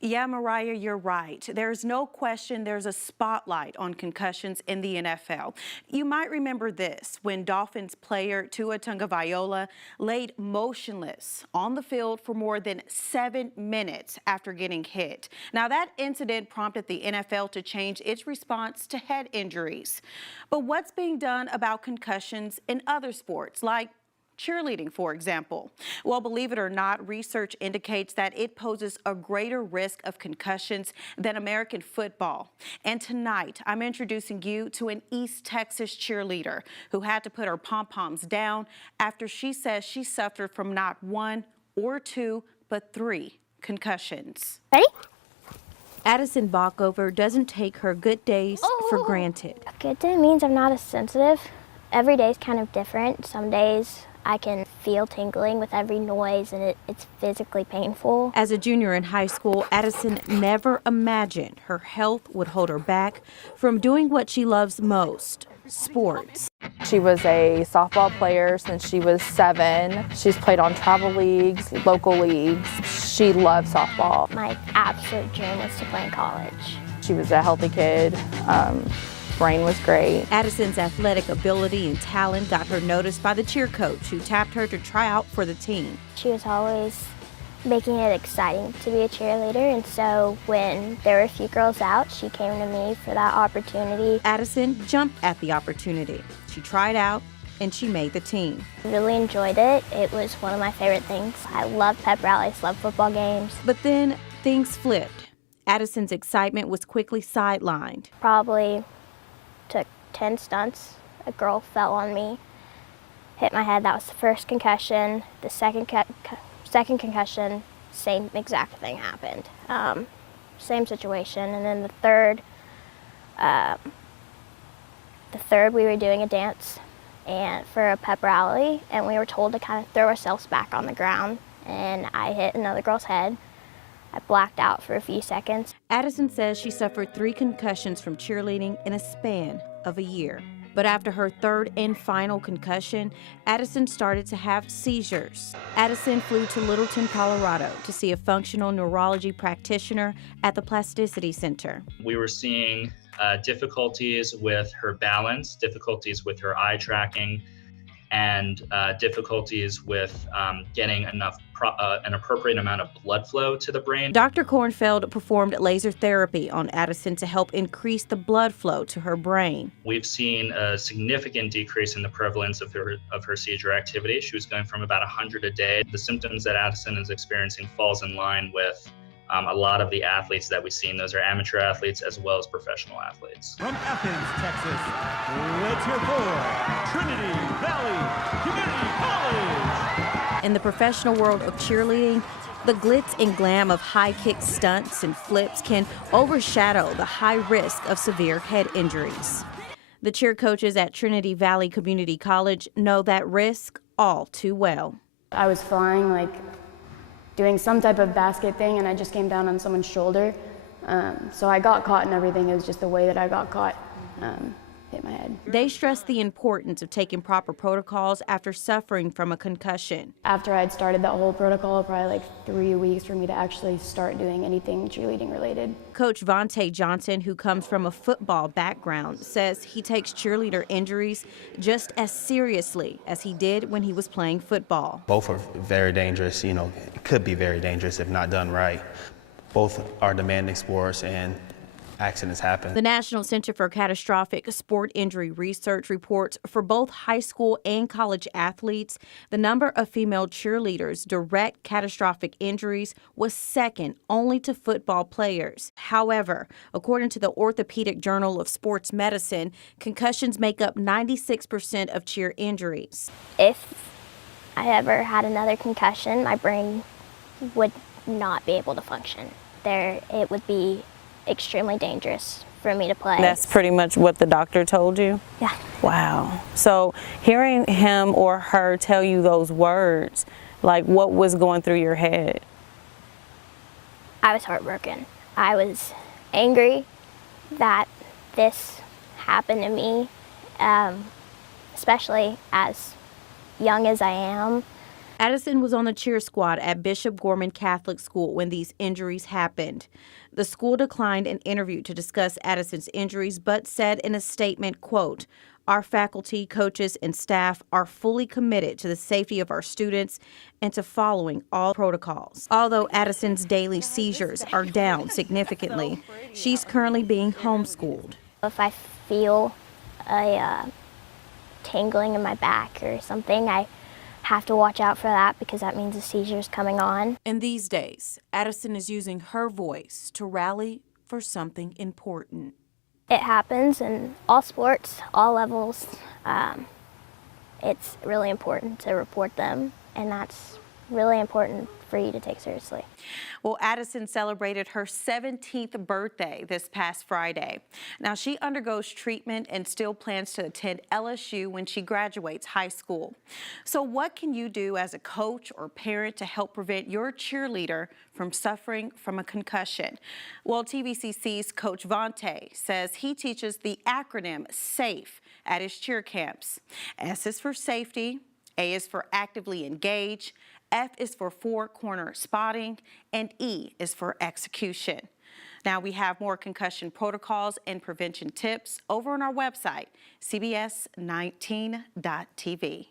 Yeah, Mariah, you're right. There's no question there's a spotlight on concussions in the NFL. You might remember this when Dolphins player Tua Tagovailoa laid motionless on the field for more than 7 minutes after getting hit. Now, that incident prompted the NFL to change its response to head injuries. But what's being done about concussions in other sports, like cheerleading, for example? Well, believe it or not, research indicates that it poses a greater risk of concussions than American football. And tonight, I'm introducing you to an East Texas cheerleader who had to put her pom-poms down after she says she suffered from not one or two, but 3 concussions. Ready? Addison Bockover doesn't take her good days for granted. A good day means I'm not as sensitive. Every day is kind of different. Some days I can feel tingling with every noise and it's physically painful. As a junior in high school, Addison never imagined her health would hold her back from doing what she loves most, sports. She was a softball player since she was 7. She's played on travel leagues, local leagues. She loved softball. My absolute dream was to play in college. She was a healthy kid. Brain was great. Addison's athletic ability and talent got her noticed by the cheer coach who tapped her to try out for the team. She was always making it exciting to be a cheerleader, and so when there were a few girls out, she came to me for that opportunity. Addison jumped at the opportunity. She tried out and she made the team. I really enjoyed it. It was one of my favorite things. I love pep rallies, love football games. But then things flipped. Addison's excitement was quickly sidelined. Probably took 10 stunts. A girl fell on me, hit my head. That was the first concussion. The second concussion, same exact thing happened. Same situation. And then the third we were doing a dance and for a pep rally, and we were told to kind of throw ourselves back on the ground, and I hit another girl's head. I blacked out for a few seconds. Addison says she suffered 3 concussions from cheerleading in a span of a year. But after her third and final concussion, Addison started to have seizures. Addison flew to Littleton, Colorado to see a functional neurology practitioner at the Plasticity Center. We were seeing difficulties with her balance, difficulties with her eye tracking, and difficulties with getting an appropriate amount of blood flow to the brain. Dr. Kornfeld performed laser therapy on Addison to help increase the blood flow to her brain. We've seen a significant decrease in the prevalence of her seizure activity. She was going from about 100 a day. The symptoms that Addison is experiencing falls in line with a lot of the athletes that we've seen. Those are amateur athletes as well as professional athletes. From Athens, Texas, let's hear for Trinity Valley Community College. In the professional world of cheerleading, the glitz and glam of high kick stunts and flips can overshadow the high risk of severe head injuries. The cheer coaches at Trinity Valley Community College know that risk all too well. I was flying, doing some type of basket thing, and I just came down on someone's shoulder. So I got caught and everything. It was just the way that I got caught, hit my head. They stress the importance of taking proper protocols after suffering from a concussion. After I'd started that whole protocol, probably 3 weeks for me to actually start doing anything cheerleading related. Coach Vontae Johnson, who comes from a football background, says he takes cheerleader injuries just as seriously as he did when he was playing football. Both are very dangerous, it could be very dangerous if not done right. Both are demanding sports and accidents happen. The National Center for Catastrophic Sport Injury Research reports for both high school and college athletes, the number of female cheerleaders' direct catastrophic injuries was second only to football players. However, according to the Orthopedic Journal of Sports Medicine, concussions make up 96% of cheer injuries. If I ever had another concussion, my brain would not be able to function. It would be extremely dangerous for me to play. That's pretty much what the doctor told you? Yeah. Wow. So hearing him or her tell you those words, what was going through your head? I was heartbroken. I was angry that this happened to me, especially as young as I am. Addison was on the cheer squad at Bishop Gorman Catholic School when these injuries happened. The school declined an interview to discuss Addison's injuries, but said in a statement, quote, "Our faculty, coaches, and staff are fully committed to the safety of our students and to following all protocols." Although Addison's daily seizures are down significantly, she's currently being homeschooled. If I feel a tingling in my back or something, I have to watch out for that because that means a seizure is coming on. And these days, Addison is using her voice to rally for something important. It happens in all sports, all levels. It's really important to report them, and that's really important for you to take seriously. Well, Addison celebrated her 17th birthday this past Friday. Now, she undergoes treatment and still plans to attend LSU when she graduates high school. So what can you do as a coach or parent to help prevent your cheerleader from suffering from a concussion? Well, TVCC's Coach Vontae says he teaches the acronym SAFE at his cheer camps. S is for safety, A is for actively engage, F is for four-corner spotting, and E is for execution. Now we have more concussion protocols and prevention tips over on our website, cbs19.tv.